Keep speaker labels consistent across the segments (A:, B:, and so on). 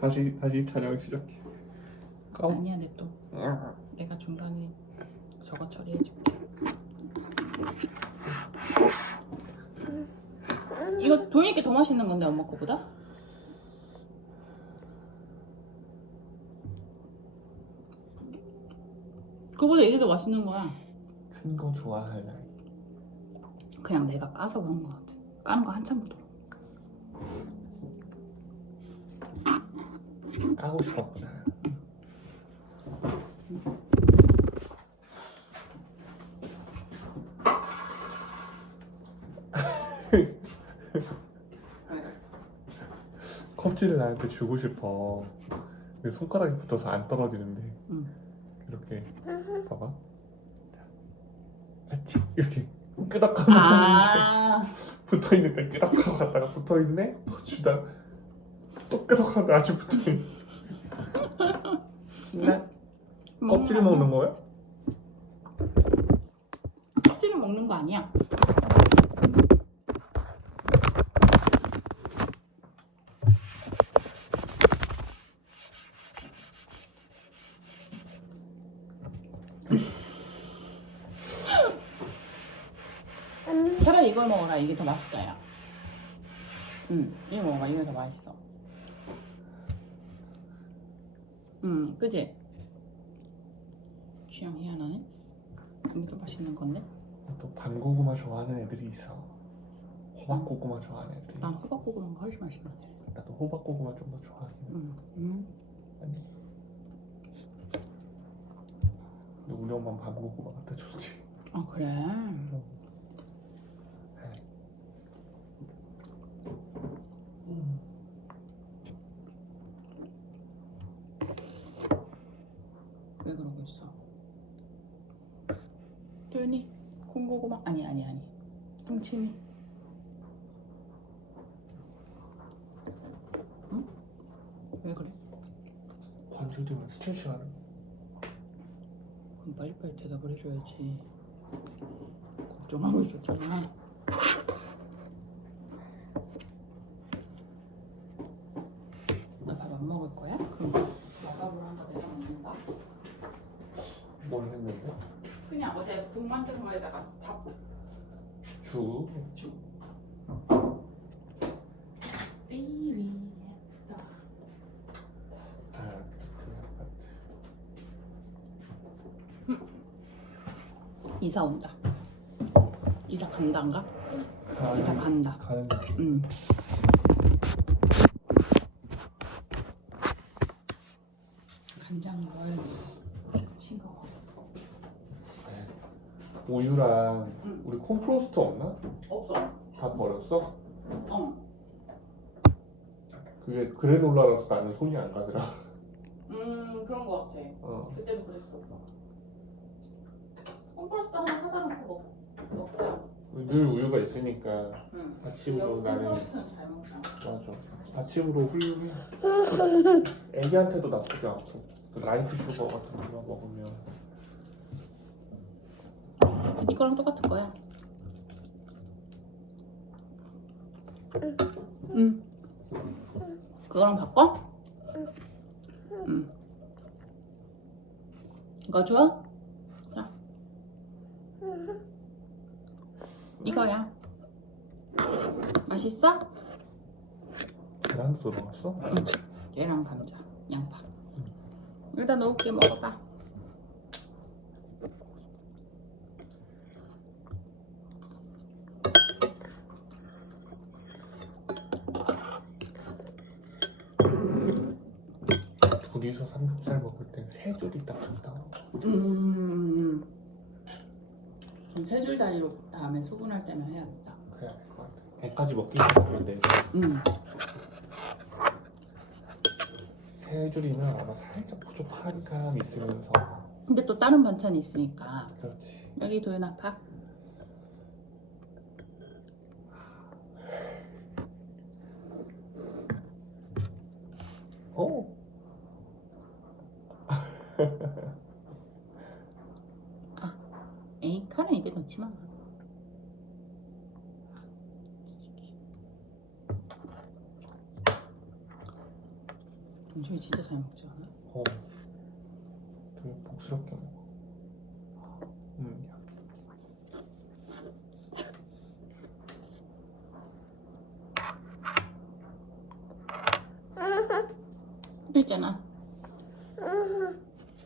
A: 다시 다시 촬영 시작해. 까오.
B: 아니야 냅둬 내가 중간에 저거 처리해줄게 이거 동이게 더 맛있는 건데 엄마 거보다? 그보다 이게 더 맛있는 거야
A: 큰 거 좋아할 나이.
B: 그냥 내가 까서 그런 거 같아 까는 거 한참 보다
A: 까고 싶었구나. 껍질을 나한테 주고 싶어. 근데 손가락이 붙어서 안 떨어지는데
B: 응.
A: 이렇게 봐봐. 자, 아치 이렇게 끄덕하고
B: 아
A: 붙어 있는데 끄덕하고 갔다가 붙어 있네. 또 주다 또 끄덕하고 아주 붙어 있네. 나 껍질 먹는 거야?
B: 껍질을 먹는 거 아니야. 차라리 이걸 먹어라. 이게 더 맛있다 야. 응, 이거 먹어봐. 이게 더 맛있어 응, 그지? 취향 희한하네 더 맛있는 건데?
A: 또 밤고구마 좋아하는 애들이 있어. 호박고구마 좋아하는 애들이.
B: 난 호박고구마가 훨씬 맛있어
A: 나도 호박고구마 좀 더 좋아하긴 해.
B: 응, 응.
A: 아니. 근데 우리 엄마는 밤고구마 갖다 줬지.
B: 아 그래? 왜 그러고 있어? 또연이 콩고구마 아니 아니 아니 똥침이 응? 왜 그래?
A: 관절되면 스트레스 하는
B: 그럼 빨리빨리 대답을 해줘야지 걱정하고 있었잖아 나 밥 안 먹을 거야? 그럼 한다 내가 먹는다
A: 뭘 했는데?
B: 그냥 어제 국 만든 거에다가 밥
A: 주.
B: 주. 삐리했다.
A: 다
B: 이사 온다. 이사 간다인가? 이사 간다.
A: 가는
B: 응. 간장 넣어야겠어. 싱거워.
A: 우유랑
B: 응.
A: 우리 콘프로스트 없나?
B: 없어.
A: 다 버렸어?
B: 어.
A: 그게 그래놀라라서 나는 손이 안 가더라.
B: 음 그런 거 같아.
A: 어.
B: 그때도 그랬어. 콤프로스 하나 사다 놓고 먹 먹자.
A: 늘 우유가 있으니까
B: 응.
A: 아침으로 나는
B: 콤프로스는 잘 먹잖아.
A: 맞아. 아침으로 훌륭해. 애기한테도 나쁘지 않고 그 라이트 슈거 같은 거 먹으면
B: 이거랑 똑같은 거야. 응. 그거랑 바꿔? 응. 이거 줘? 자. 이거야. 맛있어?
A: 계란도 들어갔어?
B: 계란 감자, 양파. 일단 넣을게 먹어봐.
A: 둘이서 삼겹살 먹을 땐 세 줄이 딱 좋다.
B: 음. 그럼 세줄 다리로 다음에 수분할 때면 해야겠다.
A: 그래야 될 것 같아. 배까지 먹기 힘든데
B: 음.
A: 세 줄이면 아마 살짝 부족한 감이 있으면서
B: 근데 또 다른 반찬이 있으니까
A: 그렇지.
B: 여기 도연아 밥.
A: 어?
B: 에이 마. 동심이 진짜 잘 먹지 않아?
A: 어. 되게 복스럽게 먹어. 음.
B: 있잖아.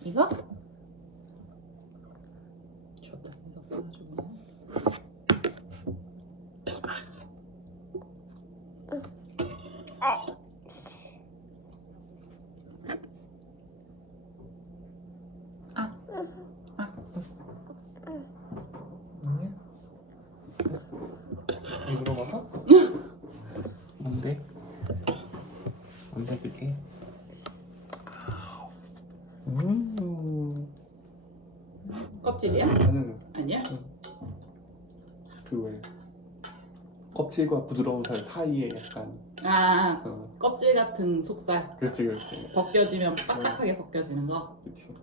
B: 이거? 좋다. 이거 보여주네. 아, 아,
A: 아니야? 입으로 먹어? 그게? 음.
B: 껍질이야?
A: 나는
B: 아니야?
A: 그 왜 껍질과 부드러운 살 사이에 약간
B: 아,
A: 어
B: 껍질 같은 속살.
A: 그렇지 그렇지
B: 벗겨지면 딱딱하게 벗겨지는 거.
A: 그렇지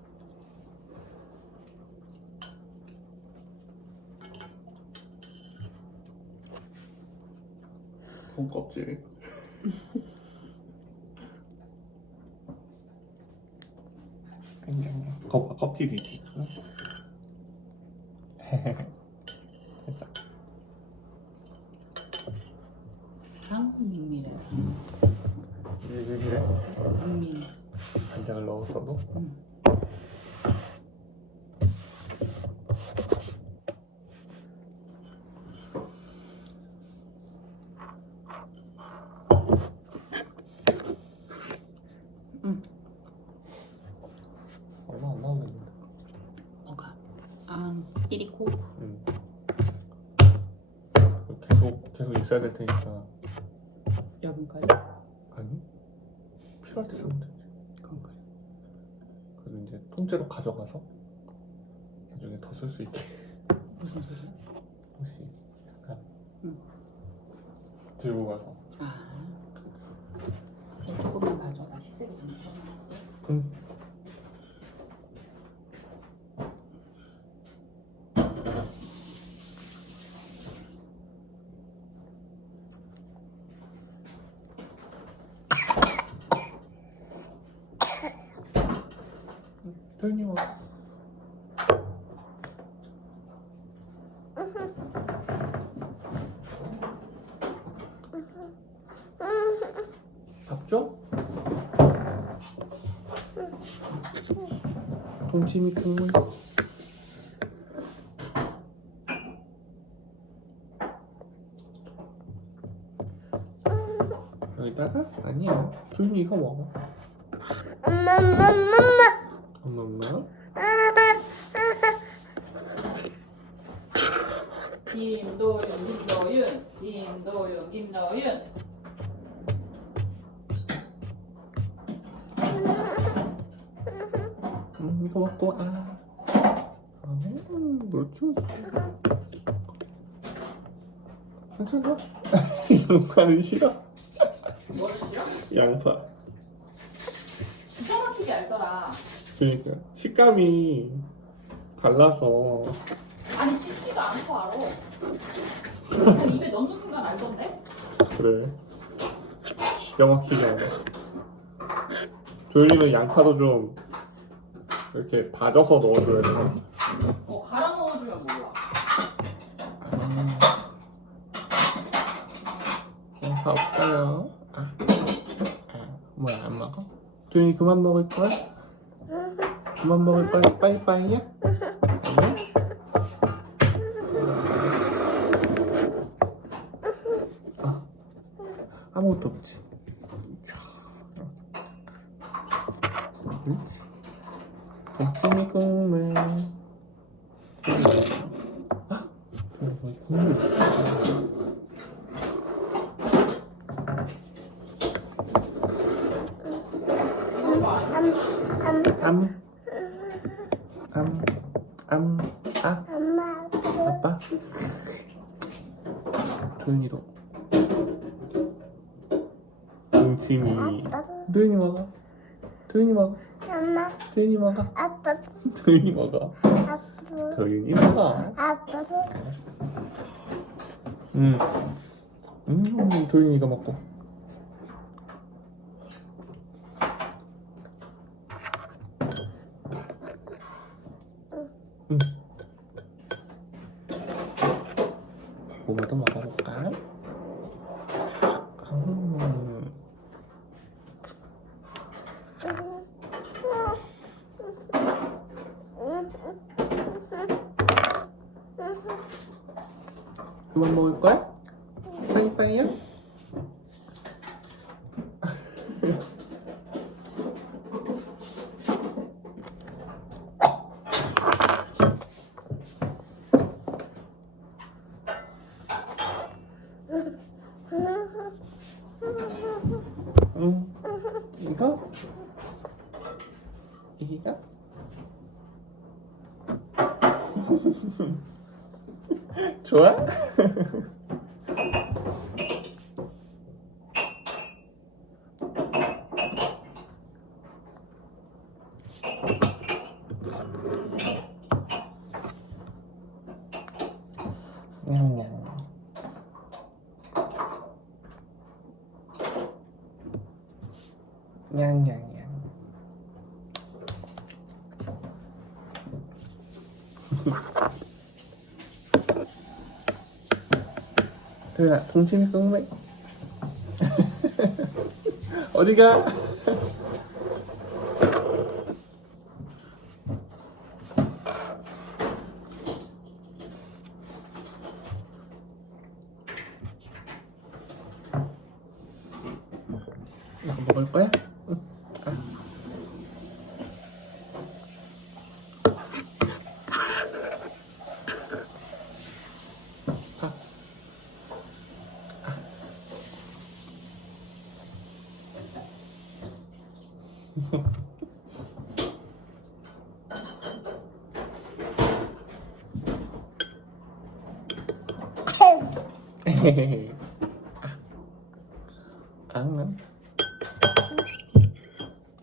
A: 손껍질 굉장히 거 껍질이지 응? 됐다
B: 아우.
A: 왜, 왜 그래?
B: 밍밍.
A: 간장을 넣었어도
B: 응. 응.
A: 얼마 안 나오겠는데
B: 뭐가? 아, 끼리코.
A: 응. 계속 계속 있어야 될 테니까
B: 여분까지.
A: 아니 필요할 때 사면 되지
B: 그건 그래.
A: 그리고 이제 통째로 가져가서 나중에 더 쓸 수 있게
B: 무슨 소리야?
A: 혹시 잠깐
B: 응.
A: 들고 가서
B: 아. 얘 조금만. 나 식색이 좀 있어.
A: 줘? 동치미 국물. 여기다가 아니야. 도윤이 이거 먹어.
C: 엄마, 엄마, 엄마.
A: 엄마 엄마.
B: 김도윤, 김도윤, 김도윤, 김도윤.
A: 음, 먹고 아. 아, 뭘 좀. 괜찮아? 양파는 싫어.
B: 뭐를 싫어?
A: 양파.
B: 기가 막히게 알더라.
A: 그러니까 식감이 달라서
B: 아니 씹지가 않고 알아. 그냥 입에 넣는 순간 알던데?
A: 그래. 기가 막히게 하네. 도윤이는 양파도 좀 이렇게 다져서 넣어줘야 돼.
B: 어 갈아 넣어주면 몰라.
A: 양파 없어요. 아, 아 뭐야 안 먹어? 도윤이 그만 먹을 거야? 그만 먹을 거야? 빠이빠이야? 아니야? 아, 아무것도 없지. 그렇지. 동치미 국물. 아, 국물. 암, 암, 암, 아,
C: 엄마,
A: 아빠. 도윤이도. 동치미. 도윤이 먹어. 도윤이 먹어.
C: 엄마,
A: 도윤이 먹어.
C: 아빠,
A: 도윤이 먹어.
C: 아빠,
A: 도윤이 먹어.
C: 아빠도
A: 음, 음, 도윤이가 먹고. 고구마도 먹어볼까? 음. 그만 먹을 거야? 이거? 좋아? 냥냥. 냥냥냥. 도현아, 동치미 꽁매. 어디가? 이거 먹을 거야? 응. 아. 아. 아, 안,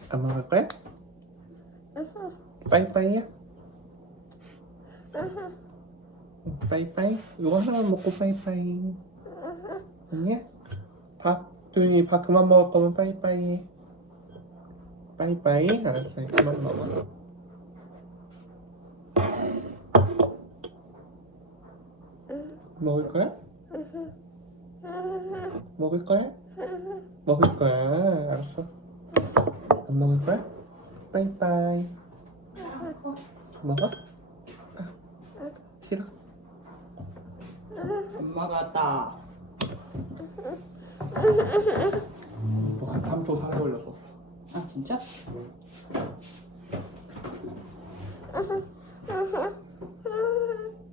A: 안 먹을 거야? 빠이빠이야? 빠이빠이? 이거 하나만 먹고 빠이빠이 아니야? 밥? 도윤이 밥 그만 먹을 거면 빠이빠이 빠이빠이? 알았어요 그만 먹어 먹을 거야? 먹을 거야? 먹을 거야 알았어 안 먹을 거야? 빠이빠이 먹어? 아, 싫어
B: 엄마가 왔다.
A: 뭐한 3초 4 걸렸었어
B: 아 진짜?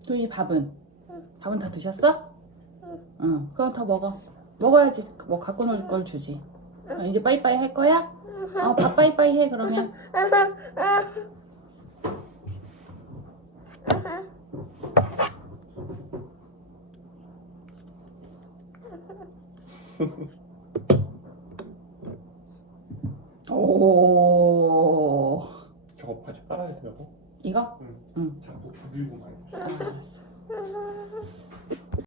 B: 또이 밥은? 밥은 다 드셨어? 응. 그럼 더 먹어. 먹어야지. 뭐 갖고 놀 걸 주지. 어, 이제 빠이빠이 할 거야? 어, 밥 빠이빠이 해 그러면. 오.
A: 저거 바지 빨아야 되라고?
B: 이거?
A: 응
B: 응.
A: 자꾸 말고
B: 아, 알았어.